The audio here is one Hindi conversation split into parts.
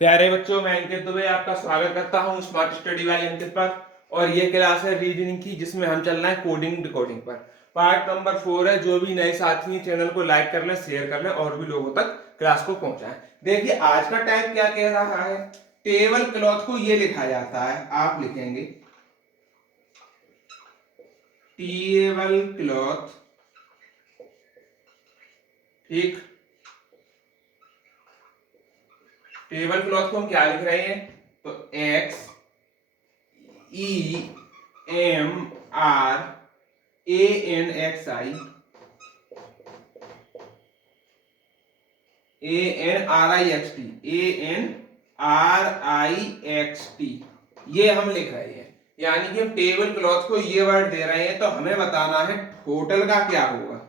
प्यारे बच्चों, मैं अंकित दुबे आपका स्वागत करता हूं स्मार्ट स्टडी वाले अंकित पर। और ये क्लास है रीजनिंग की, जिसमें हम चल रहे हैं कोडिंग डिकोडिंग पर। पार्ट नंबर 4 है। जो भी नए साथी हैं चैनल को लाइक कर लें, शेयर कर लें और भी लोगों तक क्लास को पहुंचाएं। देखिए आज का टाइप क्या कह रहा है। टेबल क्लॉथ को ये लिखा जाता है, आप लिखेंगे टेबल क्लॉथ, ठीक। टेबल क्लॉथ को हम क्या लिख रहे हैं, तो X E M R A N X I, A N R I X T, A N R I X T, ये हम लिख रहे हैं। यानी कि हम टेबल क्लॉथ को ये वर्ड दे रहे हैं, तो हमें बताना है टोटल का क्या होगा।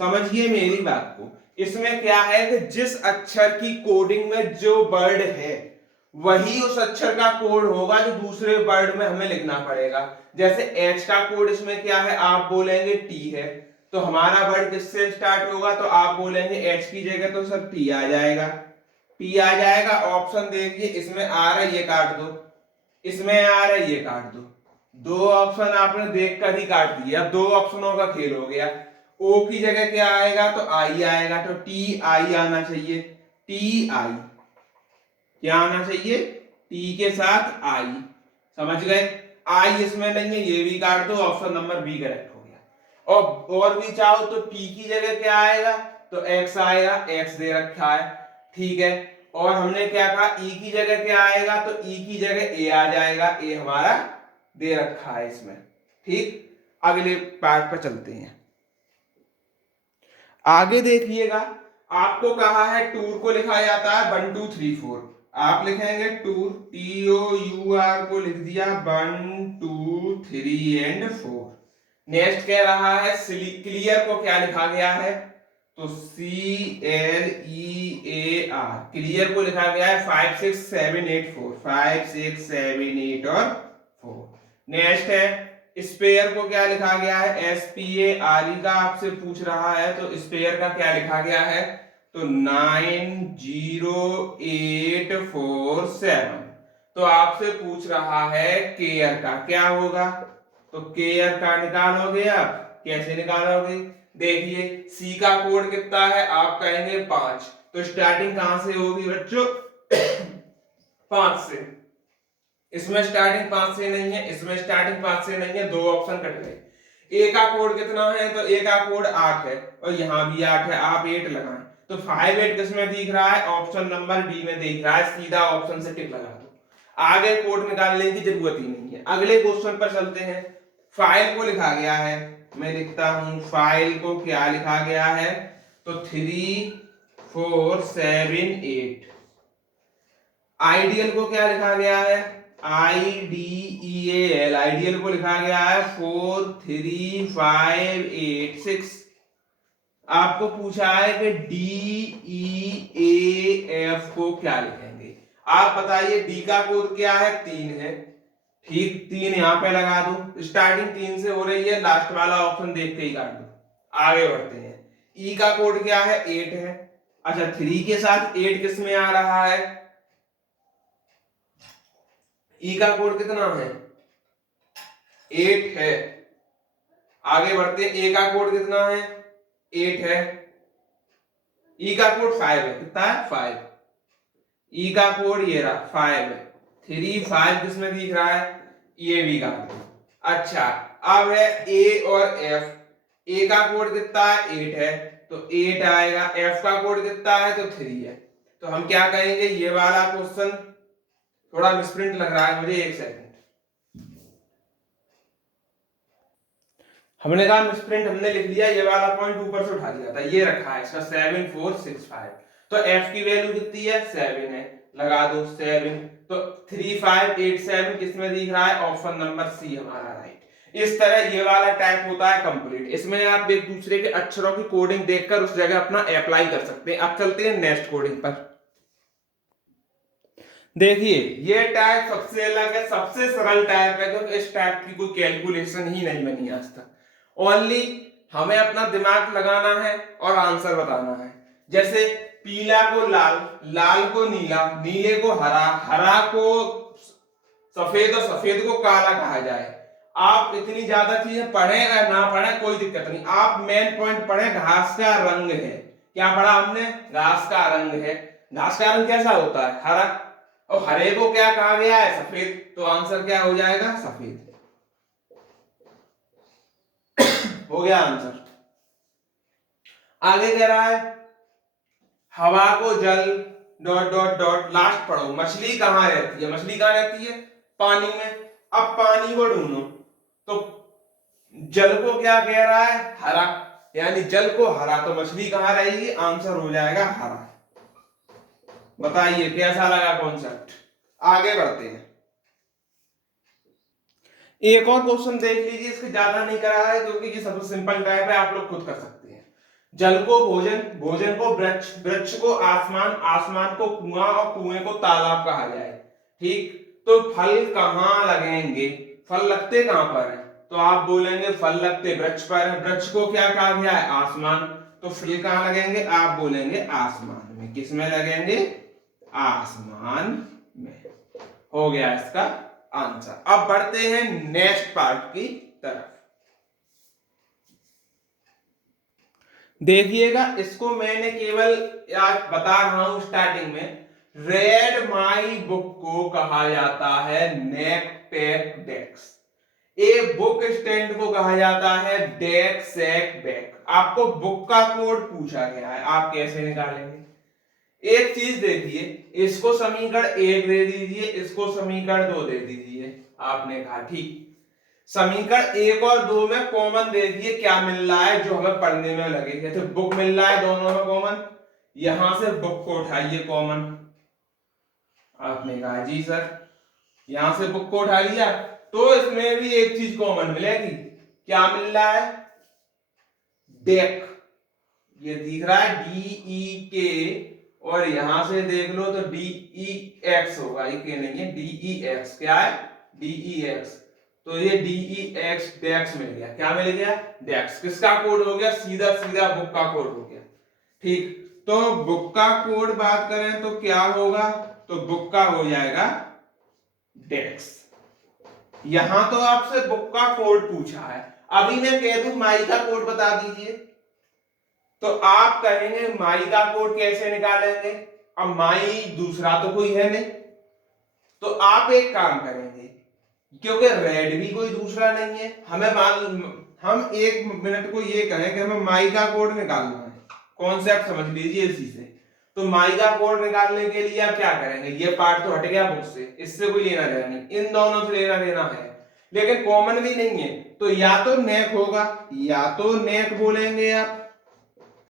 समझिए मेरी बात को। इसमें क्या है कि जिस अक्षर की कोडिंग में जो वर्ड है वही उस अक्षर का कोड होगा जो दूसरे वर्ड में हमें लिखना पड़ेगा। जैसे एच का कोड इसमें क्या है, आप बोलेंगे टी है, तो हमारा वर्ड किससे स्टार्ट होगा, तो आप बोलेंगे एच की जगह तो सर टी आ जाएगा। टी आ जाएगा। ऑप्शन देखिए, इसमें आ रहा है ये काट दो, इसमें आ रहा है ये काट दो। दो ऑप्शन आपने देखकर ही काट दिया। अब दो ऑप्शनों का खेल हो गया। ओ की जगह क्या आएगा, तो आई आएगा, तो टी आई आना चाहिए। टी आई क्या आना चाहिए, टी के साथ आई। समझ गए। आई इसमें नहीं है, ये भी काट दो। ऑप्शन नंबर बी करेक्ट हो गया। और भी चाहो तो टी की जगह क्या आएगा, तो एक्स आएगा, एक्स दे रखा है, ठीक है। और हमने क्या कहा, ई की जगह क्या आएगा, तो ई की जगह ए आ जाएगा, ए हमारा दे रखा है इसमें, ठीक। अगले पार्ट पर चलते हैं। आगे देखिएगा, आपको कहा है टूर को लिखा जाता है 1 2 3 4। आप लिखेंगे tour, T O U R को लिख दिया 1 2 3 एंड 4। नेक्स्ट कह रहा है क्लियर को क्या लिखा गया है, तो C L E A R, clear को लिखा गया है 5 6 7 8 4, 5 6 7 8 और 4। नेक्स्ट है स्पेयर को क्या लिखा गया है, S P A R E का आपसे पूछ रहा है, तो स्पेयर का क्या लिखा गया है, तो 90847। तो आपसे पूछ रहा है केयर का क्या होगा, तो केयर का निकालोगे आप, कैसे निकालोगे। देखिए सी का कोड कितना है, आप कहेंगे 5, तो स्टार्टिंग कहां से होगी बच्चों 5 से। इसमें स्टार्टिंग 5 से नहीं है, इसमें स्टार्टिंग 5 से नहीं है, दो ऑप्शन कट गए। ए का कोड कितना है, तो ए का कोड 8 है और यहां भी 8 है, आप 8 लगाएं। तो 5 8 किसमें दिख रहा है, ऑप्शन नंबर डी में दिख रहा है। सीधा ऑप्शन से टिक लगा दो, आगे कोड निकालने की जरूरत ही नहीं है। अगले क्वेश्चन पर चलते हैं। फाइल को लिखा गया है, मैं लिखता हूं फाइल को क्या लिखा गया है, तो 3 4 7 8। आइडियल को क्या लिखा गया है, I D E L, ideal को लिखा गया है 4 3 5 8 6। आपको पूछा है कि डी ई ए एफ को क्या लिखेंगे। आप बताइए डी का कोड क्या है, 3 है, ठीक। 3 यहां पे लगा दो, स्टार्टिंग 3 से हो रही है, लास्ट वाला ऑप्शन देख के ही काट दो। आगे बढ़ते हैं। ई का कोड क्या है, 8 है। अच्छा 3 के साथ 8 किस में आ रहा है, ई का कोड कितना है, 8 है। आगे बढ़ते हैं, ए का कोड कितना है, 8 है। ई का कोड 5 है, कितना है 5। ई का कोड ये रहा 5 है। 3 5 किसमें दिख रहा है, ये भी का। अच्छा अब है ए और एफ। ए का कोड कितना है, 8 है, तो 8 आएगा। एफ का कोड कितना है, तो 3 है। तो हम क्या कहेंगे, ये वाला क्वेश्चन थोड़ा मिसप्रिंट लग रहा है मुझे, एक सेकंड। हमने कहा मिसप्रिंट हमने लिख लिया, ये वाला पॉइंट ऊपर से उठा दिया था, ये रखा है इसका 7465। तो एफ की वैल्यू कितनी है, 7 है, लगा दो 7। तो 3587 किसमें दिख रहा है, ऑप्शन नंबर सी हमारा राइट। इस तरह ये वाला टाइप होता है कंप्लीट। इसमें आप एक दूसरे के अक्षरों की कोडिंग देखकर उस जगह अपना अप्लाई कर सकते हैं। अब चलते हैं नेक्स्ट कोडिंग पर। देखिए ये टाइप सबसे अलग है, सबसे सरल टाइप है, क्योंकि इस टाइप की कोई कैलकुलेशन ही नहीं बनी आज तक। ओनली हमें अपना दिमाग लगाना है और आंसर बताना है। जैसे पीला को लाल, लाल को नीला, नीले को हरा, हरा को सफेद और सफेद को काला कहा जाए। आप इतनी ज्यादा चीजें पढ़े या ना पढ़े कोई दिक्कत नहीं, आप मेन पॉइंट पढ़े घास का रंग है। क्या पढ़ा हमने? घास का रंग है। घास का रंग कैसा होता है? हरा। और हरे को क्या कहा गया है? सफेद। तो आंसर क्या हो जाएगा? सफेद। हो गया आंसर। आगे कह रहा है हवा को जल डॉट डॉट डॉट, लास्ट पढ़ो। मछली कहाँ रहती है? मछली कहाँ रहती है? पानी में। अब पानी को ढूंढो, तो जल को क्या कह रहा है? हरा, यानी जल को हरा, तो मछली कहाँ रहेगी? आंसर हो जाएगा हरा। बताइए कैसा लगा कॉन्सेप्ट? आगे बढ़ते हैं। एक और क्वेश्चन देख लीजिए, इसके ज्यादा नहीं करा है क्योंकि ये सबसे सिंपल टाइप है, आप लोग खुद कर सकते हैं। जल को भोजन, भोजन को वृक्ष, वृक्ष को आसमान, आसमान को कुआं और कुएं को तालाब कहा जाए। ठीक, तो फल कहाँ लगेंगे? फल लगते कहां पर है? तो आप बोलेंगे फल लगते वृक्ष पर है। वृक्ष को क्या कहा गया है? आसमान। तो फल कहां लगेंगे? आप बोलेंगे आसमान में। किस में लगेंगे? आसमान में। हो गया इसका आंसर। अब बढ़ते हैं नेक्स्ट पार्ट की तरफ। देखिएगा, इसको मैंने केवल आज बता रहा हूं स्टार्टिंग में। रेड माई बुक को कहा जाता है neck pack desk. A book stand को कहा जाता है डेक सैक बैक। आपको बुक का कोड पूछा गया है, आप कैसे निकालेंगे? एक चीज देखिए, इसको समीकरण 1 दे दीजिए, इसको समीकरण 2 दे दीजिए। आपने कहा ठीक। समीकरण 1 और 2 में कॉमन देखिए क्या मिल रहा है जो हमें पढ़ने में लगेगा। तो बुक मिल रहा है दोनों में कॉमन, यहां से बुक को उठाइए कॉमन। आपने कहा जी सर, यहां से बुक को उठा लिया, तो इसमें भी एक चीज कॉमन मिलेगी। क्या मिल रहा है? डेक। ये दिख रहा है DEK, और यहां से देख लो तो DEX होगा। ये के नहीं है, DEX। क्या है? DEX। तो ये DEX डेक्स मिल गया। क्या मिल गया? डेक्स। किसका कोड हो गया? सीधा सीधा बुक का कोड हो गया। ठीक, तो बुक का कोड बात करें तो क्या होगा? तो बुक का हो जाएगा डेक्स। यहां तो आपसे बुक का कोड पूछा है, अभी मैं कह दूं माई का कोड बता दीजिए, तो आप कहेंगे माई का कोड कैसे निकालेंगे? अब माई दूसरा तो कोई है नहीं, तो आप एक काम करेंगे, क्योंकि रेड भी कोई दूसरा नहीं है, हम 1 मिनट को ये कहें कि हमें माई का कोड निकालना है। कॉन्सेप्ट समझ लीजिए इसी से। तो माई का कोड निकालने के लिए आप क्या करेंगे? ये पार्ट तो हट गया बुक से, इससे कोई लेना देना नहीं, इन दोनों से लेना देना है, लेकिन कॉमन भी नहीं है। तो या तो नेक होगा, या तो नेक बोलेंगे आप,